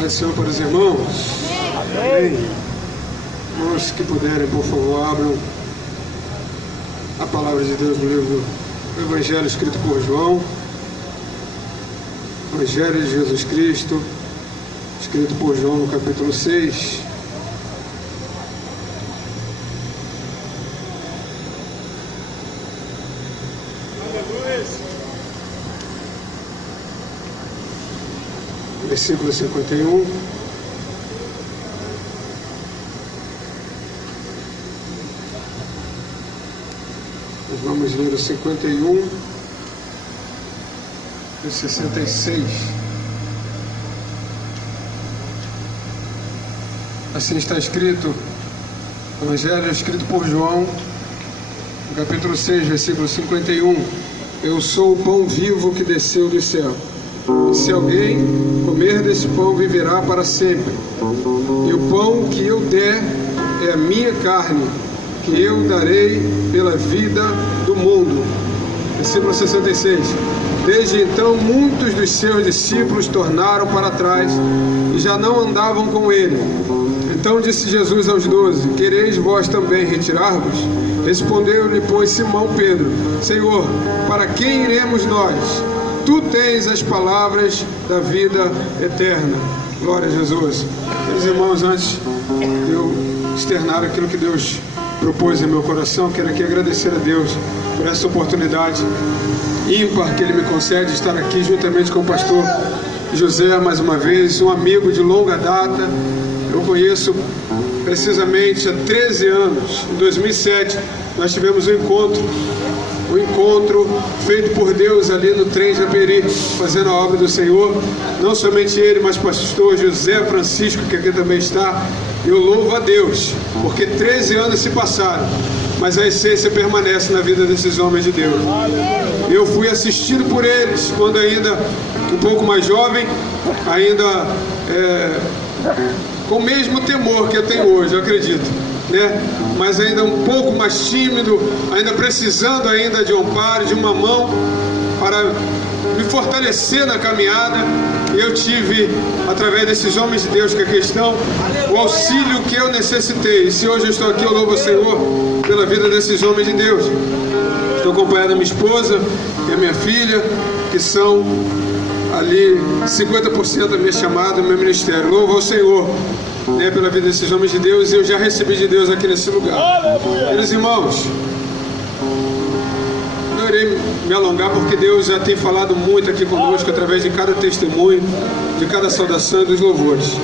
Pai do Senhor para os irmãos. Amém. Irmãos que puderem, por favor, abram a palavra de Deus no livro do Evangelho escrito por João. Evangelho de Jesus Cristo, escrito por João no capítulo 6. Versículo 51. Nós vamos ler o 51 e o 66. Assim está escrito, Evangelho escrito por João, no capítulo 6, versículo 51. Eu sou o pão vivo que desceu do céu. E se alguém comer desse pão, viverá para sempre. E o pão que eu der é a minha carne, que eu darei pela vida do mundo. Versículo 66. Desde então, muitos dos seus discípulos tornaram para trás e já não andavam com ele. Então disse Jesus aos 12: Quereis vós também retirar-vos? Respondeu-lhe, pois, Simão Pedro: Senhor, para quem iremos nós? Tu tens as palavras da vida eterna. Glória a Jesus. Meus irmãos, antes de eu externar aquilo que Deus propôs em meu coração, quero aqui agradecer a Deus por essa oportunidade ímpar que Ele me concede de estar aqui juntamente com o pastor José, mais uma vez, um amigo de longa data. Eu conheço precisamente há 13 anos. Em 2007, nós tivemos um encontro feito por Deus ali no trem Japeri, fazendo a obra do Senhor. Não somente ele, mas o pastor José Francisco, que aqui também está. Eu louvo a Deus, porque 13 anos se passaram, mas a essência permanece na vida desses homens de Deus. Eu fui assistido por eles quando ainda um pouco mais jovem, ainda com o mesmo temor que eu tenho hoje, eu acredito, né? Mas ainda um pouco mais tímido, ainda precisando ainda de um amparo, de uma mão para me fortalecer na caminhada. Eu tive, através desses homens de Deus que aqui estão, o auxílio que eu necessitei. E se hoje eu estou aqui, eu louvo o Senhor pela vida desses homens de Deus. Estou acompanhado da minha esposa e a minha filha, que são ali 50% da minha chamada, do meu ministério. Louvo ao Senhor, né, pela vida desses homens de Deus. E eu já recebi de Deus aqui nesse lugar. Meus irmãos, não irei me alongar, porque Deus já tem falado muito aqui conosco através de cada testemunho, de cada saudação e dos louvores.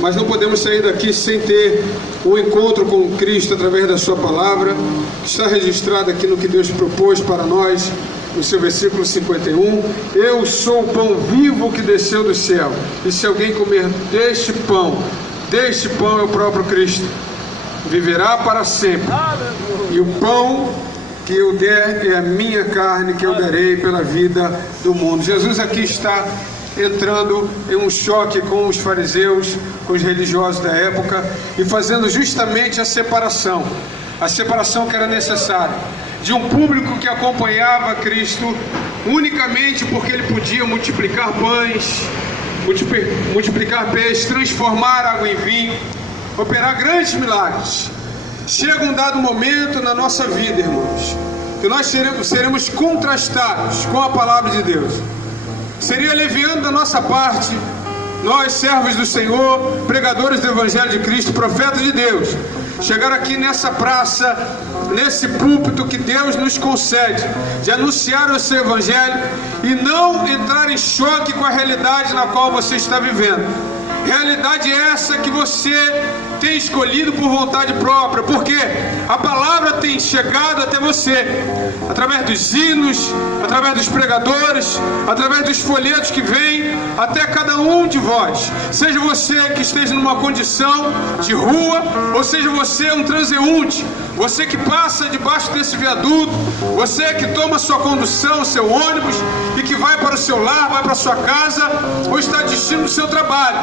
Mas não podemos sair daqui sem ter um encontro com Cristo através da sua palavra, que está registrado aqui no que Deus propôs para nós, no seu versículo 51. Eu sou o pão vivo que desceu do céu, e se alguém comer deste pão é o próprio Cristo, viverá para sempre. E o pão que eu der é a minha carne, que eu darei pela vida do mundo. Jesus aqui está entrando em um choque com os fariseus, com os religiosos da época, e fazendo justamente a separação que era necessária, de um público que acompanhava Cristo unicamente porque ele podia multiplicar pães, multiplicar peixes, transformar água em vinho, operar grandes milagres. Chega um dado momento na nossa vida, irmãos, que nós seremos contrastados com a palavra de Deus. Seria leviando da nossa parte, nós, servos do Senhor, pregadores do Evangelho de Cristo, profetas de Deus, chegar aqui nessa praça, nesse púlpito que Deus nos concede, de anunciar o seu Evangelho e não entrar em choque com a realidade na qual você está vivendo. Realidade essa que você tem escolhido por vontade própria, porque a palavra tem chegado até você através dos hinos, através dos pregadores, através dos folhetos que vêm até cada um de vós. Seja você que esteja numa condição de rua, ou seja você um transeunte, você que passa debaixo desse viaduto, você que toma sua condução, seu ônibus, e que vai para o seu lar, vai para a sua casa, ou está destino do seu trabalho.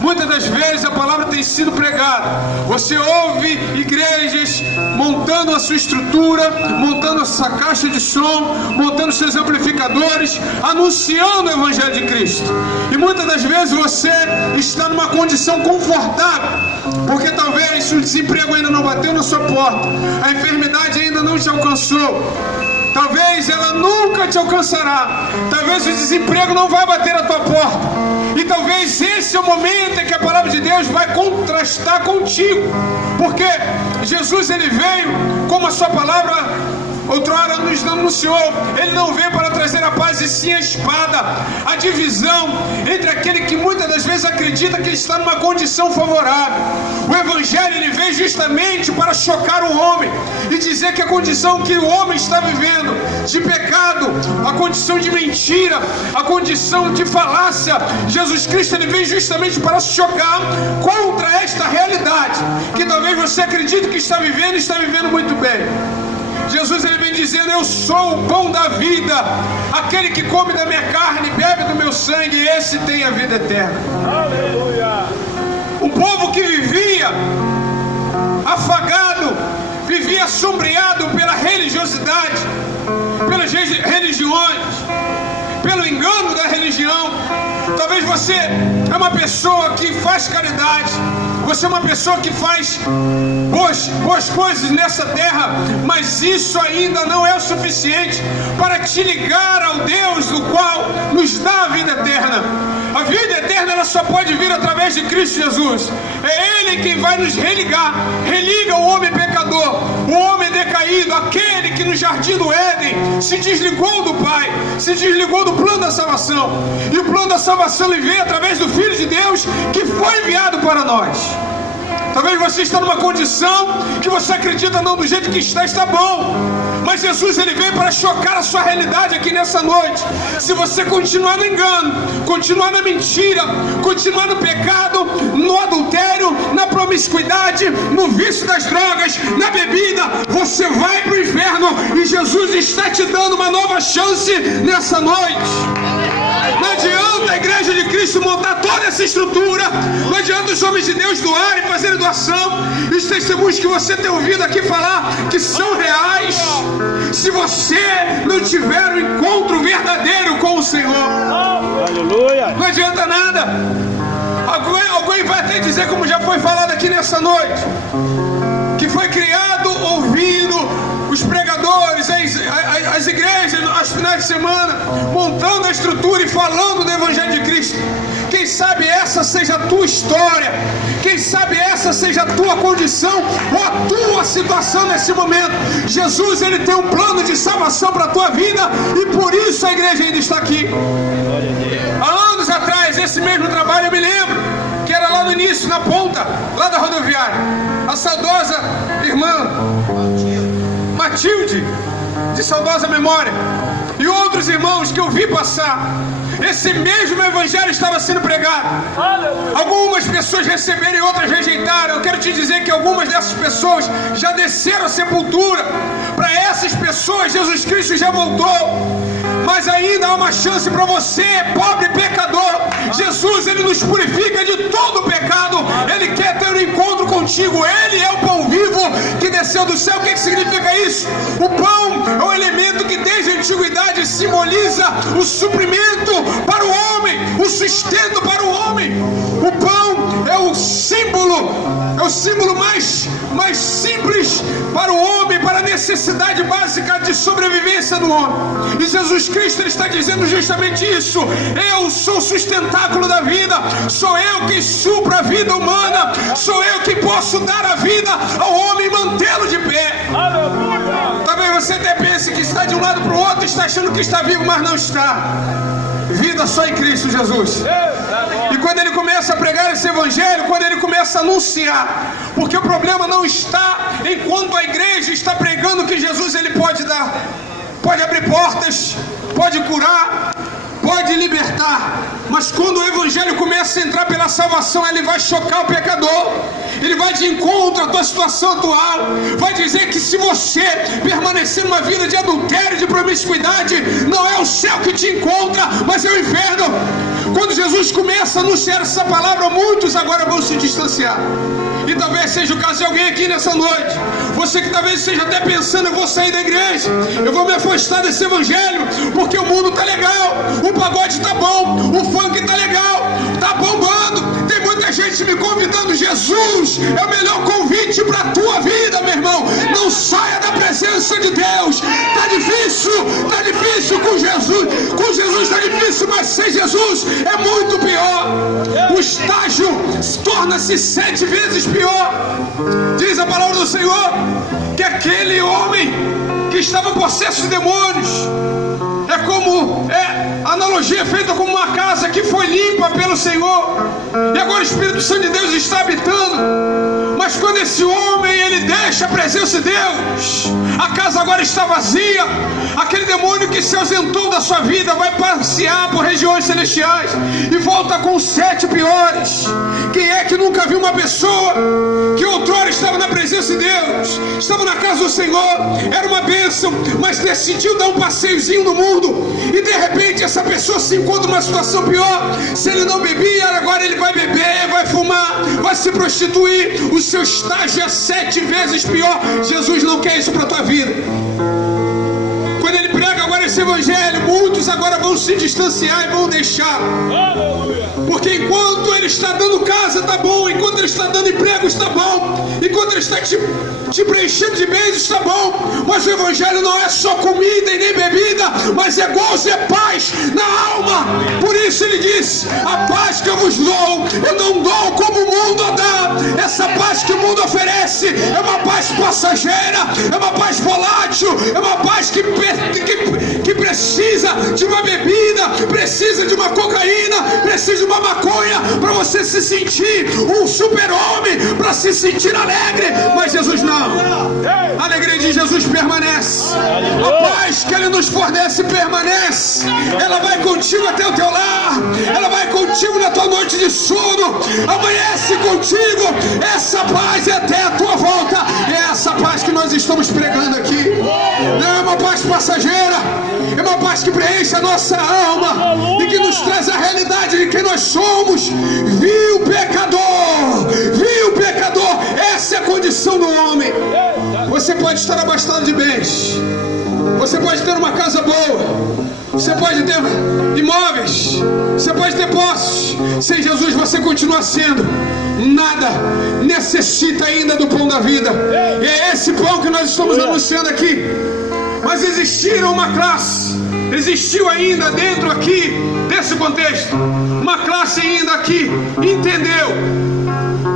Muitas das vezes a palavra tem sido pregada. Você ouve igrejas montando a sua estrutura, montando a sua caixa de som, montando seus amplificadores, anunciando o Evangelho de Cristo. E muitas das vezes você está numa condição confortável, porque talvez o desemprego ainda não bateu na sua porta, a enfermidade ainda não te alcançou, talvez ela nunca te alcançará, talvez o desemprego não vai bater na tua porta, e talvez esse é o momento em que a palavra de Deus vai contrastar contigo, porque Jesus ele veio, como a sua palavra outrora nos anunciou, ele não veio para trazer a paz e sim a espada, a divisão entre aquele que muitas das vezes acredita que está numa condição favorável. O Evangelho ele veio justamente para chocar o homem e dizer que a condição que o homem está vivendo de pecado, a condição de mentira, a condição de falácia, Jesus Cristo ele veio justamente para chocar contra esta realidade que talvez você acredite que está vivendo muito bem. Jesus ele vem dizendo: eu sou o pão da vida, aquele que come da minha carne, bebe do meu sangue, esse tem a vida eterna. Aleluia. Um povo que vivia afagado, vivia assombreado pela religiosidade, pelas religiões, pelo engano da religião. Talvez você é uma pessoa que faz caridade, você é uma pessoa que faz boas coisas nessa terra, mas isso ainda não é o suficiente para te ligar ao Deus do qual nos dá a vida eterna. A vida eterna ela só pode vir através de Cristo Jesus. É Ele quem vai nos religar. Religa o homem pecador, o homem decaído, aquele que no jardim do Éden se desligou do Pai, se desligou do plano da salvação. E o plano da salvação ele veio através do Filho de Deus que foi enviado para nós. Talvez você está numa condição que você acredita não do jeito que está bom. Mas Jesus ele veio para chocar a sua realidade aqui nessa noite. Se você continuar no engano, continuar na mentira, continuar no pecado, no adultério, na promiscuidade, no vício das drogas, na bebida, você vai para o inferno. E Jesus está te dando uma nova chance nessa noite. Não adianta a igreja de Cristo montar toda essa estrutura, não adianta os homens de Deus doarem, fazerem doação, e os testemunhos que você tem ouvido aqui falar que são reais, se você não tiver um encontro verdadeiro com o Senhor. Aleluia. Não adianta nada. Alguém vai até dizer, como já foi falado aqui nessa noite, que foi criado ouvindo os pregadores, as igrejas, aos finais de semana, montando a estrutura e falando do Evangelho de Cristo. Quem sabe essa seja a tua história, quem sabe essa seja a tua condição ou a tua situação nesse momento. Jesus ele tem um plano de salvação para a tua vida e por isso a igreja ainda está aqui. Há anos atrás, esse mesmo trabalho eu me lembro que era lá no início, na ponta, lá da rodoviária. A saudosa irmã Matilde, de saudosa memória, e outros irmãos que eu vi passar, esse mesmo evangelho estava sendo pregado. Algumas pessoas receberam e outras rejeitaram. Eu quero te dizer que algumas dessas pessoas já desceram a sepultura. Para essas pessoas Jesus Cristo já voltou, mas ainda há uma chance para você, pobre pecador. Jesus ele nos purifica de todo o pecado. Ele quer ter um encontro contigo. Ele é o pão vivo que desceu do céu. O que significa isso? O pão é um elemento que desde a antiguidade simboliza o suprimento para o homem, o sustento para o homem. O pão é o símbolo mais simples para o homem, para a necessidade básica de sobrevivência do homem. E Jesus Cristo ele está dizendo justamente isso. Eu sou o sustentáculo da vida, sou eu que supro a vida humana, sou eu que posso dar a vida ao homem e mantê-lo de pé. Talvez você até pense que está de um lado para o outro, está achando que está vivo, mas não está. Vida só em Cristo Jesus. E quando ele começa a pregar esse evangelho, quando ele começa a anunciar, porque o problema não está enquanto a igreja está pregando que Jesus ele pode dar, pode abrir portas, pode curar, pode libertar. Mas quando o evangelho começa a entrar pela salvação, ele vai chocar o pecador. Ele vai de encontro à tua situação atual. Vai dizer que se você permanecer numa vida de adultério, de promiscuidade, não é o céu que te encontra, mas é o inferno. Quando Jesus começa a anunciar essa palavra, muitos agora vão se distanciar. E talvez seja o caso de alguém aqui nessa noite. Você que talvez esteja até pensando: eu vou sair da igreja, eu vou me afastar desse evangelho, porque o mundo está legal, o pagode está bom, o funk está legal, está bombando, tem muita gente me convidando. Jesus é o melhor convite para a tua vida, meu irmão. Não saia da presença de Deus. Está difícil com Jesus. Com Jesus está difícil, mas sem Jesus é muito pior. O estágio torna-se 7 vezes pior. Diz a palavra do Senhor que aquele homem que estava possesso de demônios é como a analogia feita como uma casa que foi limpa pelo Senhor, e agora o Espírito Santo de Deus está habitando. Mas quando esse homem ele deixa a presença de Deus, a casa agora está vazia. Aquele demônio que se ausentou da sua vida vai passear por regiões celestiais e volta com 7 piores. Quem é que nunca viu uma pessoa que outrora estava na presença de Deus, estava na casa do Senhor, era uma bênção, mas decidiu dar um passeiozinho no mundo, e de repente essa pessoa se encontra numa situação pior? Se ele não bebia, agora ele vai beber, vai fumar, vai se prostituir. O seu estágio é 7 vezes pior. Jesus não quer isso para a tua vida. Quando ele prega agora esse evangelho, muitos agora vão se distanciar e vão deixar. Porque enquanto ele está dando casa, está bom. Enquanto ele está dando emprego, está bom. Enquanto ele está te preenchendo de bens, está bom. Mas o evangelho não é só comida e nem bebida, mas é gozo e é paz na alma. Por isso ele disse: a paz que eu vos dou, eu não dou como o mundo dá. Essa paz que o mundo oferece é uma paz passageira, é uma paz volátil, é uma paz que precisa de uma bebida, precisa de uma cocaína, precisa de uma maconha para você se sentir um super-homem, para se sentir alegre. Mas Jesus não. A alegria de Jesus permanece. A paz que Ele nos fornece permanece. Ela vai contigo até o teu lar. Ela vai contigo na tua noite de sono. Amanhece contigo. Essa paz é até a tua volta. É essa paz que nós estamos pregando aqui. Não é uma paz passageira. É uma paz que preenche a nossa alma e que nos traz a realidade de quem nós somos. Viu, pecador? Viu, pecador? Essa é a condição do homem. Você pode estar abastado de bens, você pode ter uma casa boa, você pode ter imóveis, você pode ter posses. Sem Jesus você continua sendo nada, necessita ainda do pão da vida. E é esse pão que nós estamos anunciando aqui. Mas existiu ainda dentro aqui desse contexto, uma classe ainda aqui entendeu.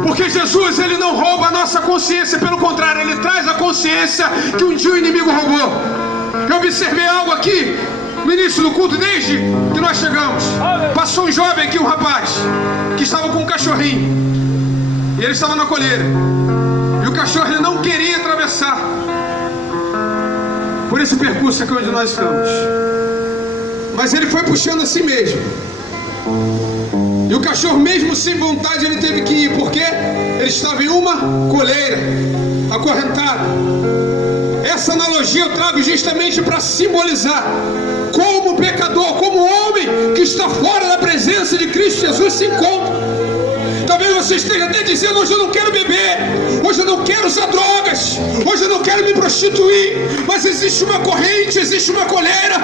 Porque Jesus, ele não rouba a nossa consciência, pelo contrário, ele traz a consciência que um dia o inimigo roubou. Eu observei algo aqui no início do culto, desde que nós chegamos. Passou um jovem aqui, um rapaz, que estava com um cachorrinho, e ele estava na coleira, e o cachorro ele não queria atravessar por esse percurso aqui onde nós estamos, mas ele foi puxando assim mesmo. E o cachorro, mesmo sem vontade, ele teve que ir, porque ele estava em uma coleira, acorrentado. Essa analogia eu trago justamente para simbolizar como o pecador, como o homem que está fora da presença de Cristo Jesus se encontra. Talvez você esteja até dizendo: hoje eu não quero beber, hoje eu não quero usar drogas, hoje eu não quero me prostituir. Mas existe uma corrente, existe uma coleira,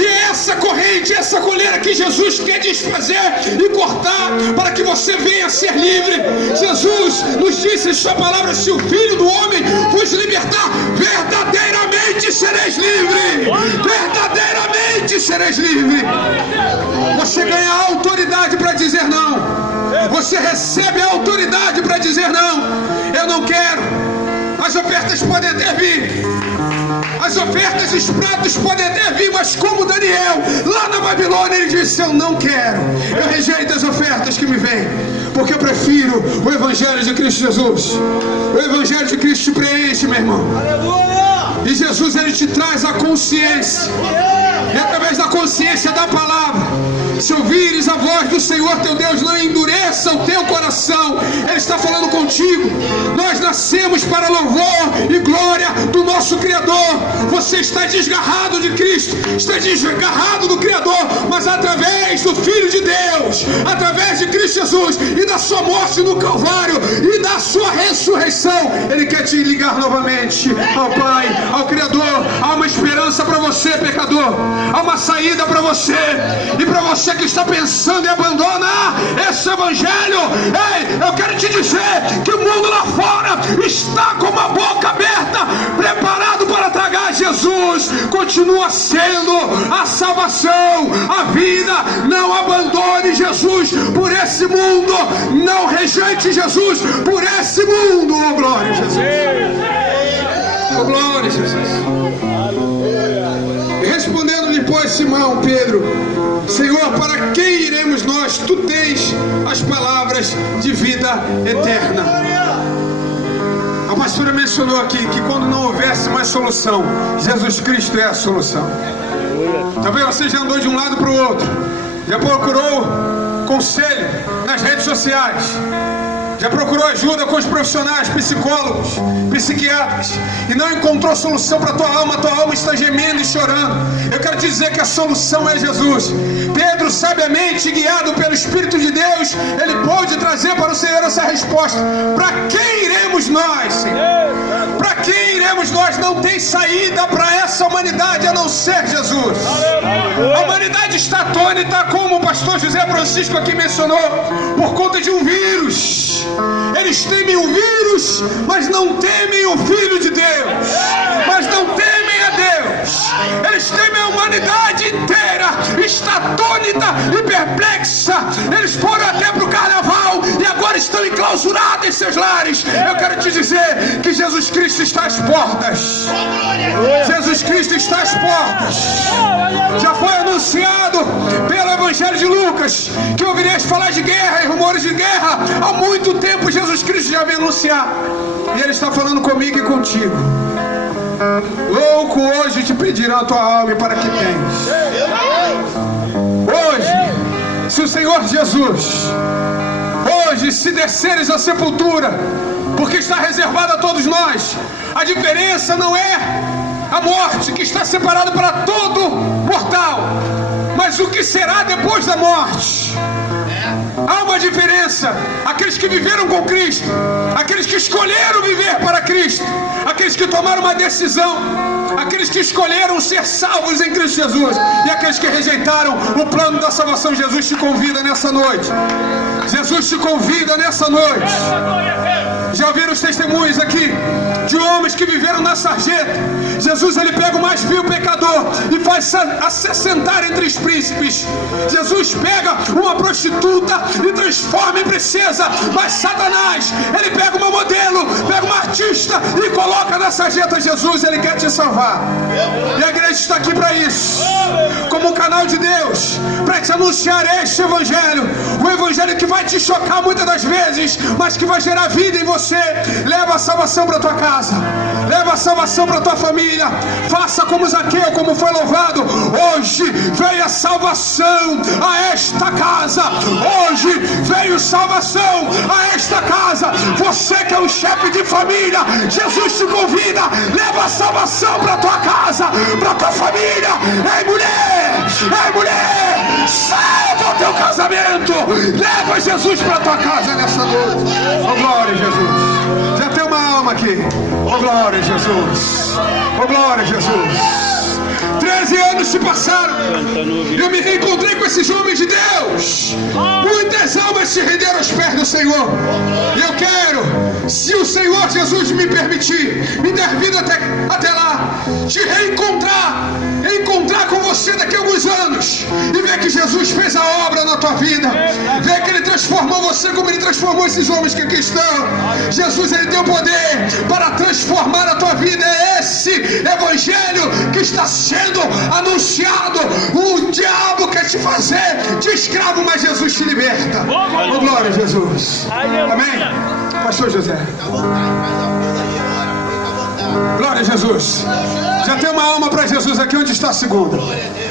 e é essa corrente, essa coleira que Jesus quer desfazer e cortar, para que você venha a ser livre. Jesus nos disse em sua palavra: se o Filho do Homem vos libertar, verdadeiramente sereis livre. Verdadeiramente sereis livre. Você ganha a autoridade para dizer não. Você recebe a autoridade para dizer não. Eu não quero. As ofertas podem até vir, as ofertas e os pratos podem até vir, mas como Daniel lá na Babilônia, ele disse: eu não quero, eu rejeito as ofertas que me vêm, porque eu prefiro o Evangelho de Cristo Jesus. O Evangelho de Cristo te preenche, meu irmão. E Jesus, ele te traz a consciência. E através da consciência da palavra, se ouvires a voz do Senhor teu Deus, não endureça o teu coração. Ele está falando contigo. Nós nascemos para louvor e glória do nosso Criador. Você está desgarrado de Cristo, está desgarrado do Criador, mas através do Filho de Deus, através de Cristo Jesus e da sua morte no Calvário e da sua ressurreição, Ele quer te ligar novamente ao Pai, ao Criador. Há uma esperança para você, pecador. Há uma saída para você. E para você que está pensando em abandonar esse Evangelho, ei, eu quero te dizer que o mundo lá fora está com uma boca aberta, preparado para tragar Jesus. Continua sendo a salvação, a vida. Não abandone Jesus por esse mundo. Não rejeite Jesus por esse mundo. Oh, glória a Jesus. Oh, glória a Jesus. Respondendo-lhe, pois, Simão Pedro: Senhor, para quem iremos nós? Tu tens as palavras de vida eterna. A pastora mencionou aqui que quando não houvesse mais solução, Jesus Cristo é a solução. Talvez você já andou de um lado para o outro, já procurou conselho nas redes sociais, já procurou ajuda com os profissionais, psicólogos, psiquiatras, e não encontrou solução para a tua alma está gemendo e chorando. Eu quero te dizer que a solução é Jesus. Pedro, sabiamente guiado pelo Espírito de Deus, ele pôde trazer para o Senhor essa resposta: para quem iremos nós, Senhor? Para quem iremos nós? Não tem saída para essa humanidade a não ser Jesus. A humanidade está atônita, como o pastor José Francisco aqui mencionou, por conta de um vírus. Eles temem o vírus, mas não temem o Filho de Deus, mas não temem a Deus. Eles temem a humanidade inteira, está atônita e perplexa. Eles foram até para o carnaval e agora estão enclausurados em seus lares. Eu quero te dizer que Jesus Cristo está às portas. Jesus Cristo está às portas. Já foi anunciado pelo Evangelho de Lucas que ouvireis falar de guerra e rumores de guerra. Há muito tempo Jesus Cristo já vem anunciar, e Ele está falando comigo e contigo. Louco hoje te pedirão a tua alma, e para que tens? Hoje, se o Senhor Jesus, hoje, se desceres à sepultura, porque está reservada a todos nós, a diferença não é a morte, que está separada para todo mortal, mas o que será depois da morte. Há uma diferença. Aqueles que viveram com Cristo, aqueles que escolheram viver para Cristo, aqueles que tomaram uma decisão, aqueles que escolheram ser salvos em Cristo Jesus, e aqueles que rejeitaram o plano da salvação. Jesus te convida nessa noite. Jesus te convida nessa noite. Já ouviram os testemunhos aqui de homens que viveram na sarjeta? Jesus, ele pega o mais vil pecador e faz se sentar entre os príncipes. Jesus pega uma prostituta e transforma em princesa. Mas Satanás, ele pega uma modelo, pega uma artista e coloca na sarjeta. Jesus, ele quer te salvar, e a igreja está aqui para isso, como um canal de Deus, para te anunciar este Evangelho. O Evangelho que vai te chocar muitas das vezes, mas que vai gerar vida em você. Leva a salvação para tua casa, leva a salvação para tua família. Faça como Zaqueu, como foi louvado. Hoje veio a salvação a esta casa. Hoje veio salvação a esta casa. Você que é um chefe de família, Jesus te convida. Leva a salvação para tua casa, para tua família. Ei, mulher, salva o teu casamento. Leva Jesus para tua casa nessa noite. Oh, glória a Jesus. Já tem uma alma aqui. Oh, glória a Jesus. Oh, glória a Jesus. 13 anos se passaram, eu me reencontrei com esses homens de Deus. Muitas almas se renderam aos pés do Senhor. E eu quero, se o Senhor Jesus me permitir, me der vida até lá, te reencontrar com você daqui a alguns anos, e ver que Jesus fez a obra na tua vida, ver que Ele transformou você como Ele transformou esses homens que aqui estão. Jesus, Ele tem o poder para transformar a tua vida. É esse evangelho que está sendo anunciado. O diabo quer te fazer de escravo, mas Jesus te liberta. Oh, glória a Jesus. Amém? Pastor José. Glória a Jesus. Já tem uma alma para Jesus aqui. Onde está a segunda?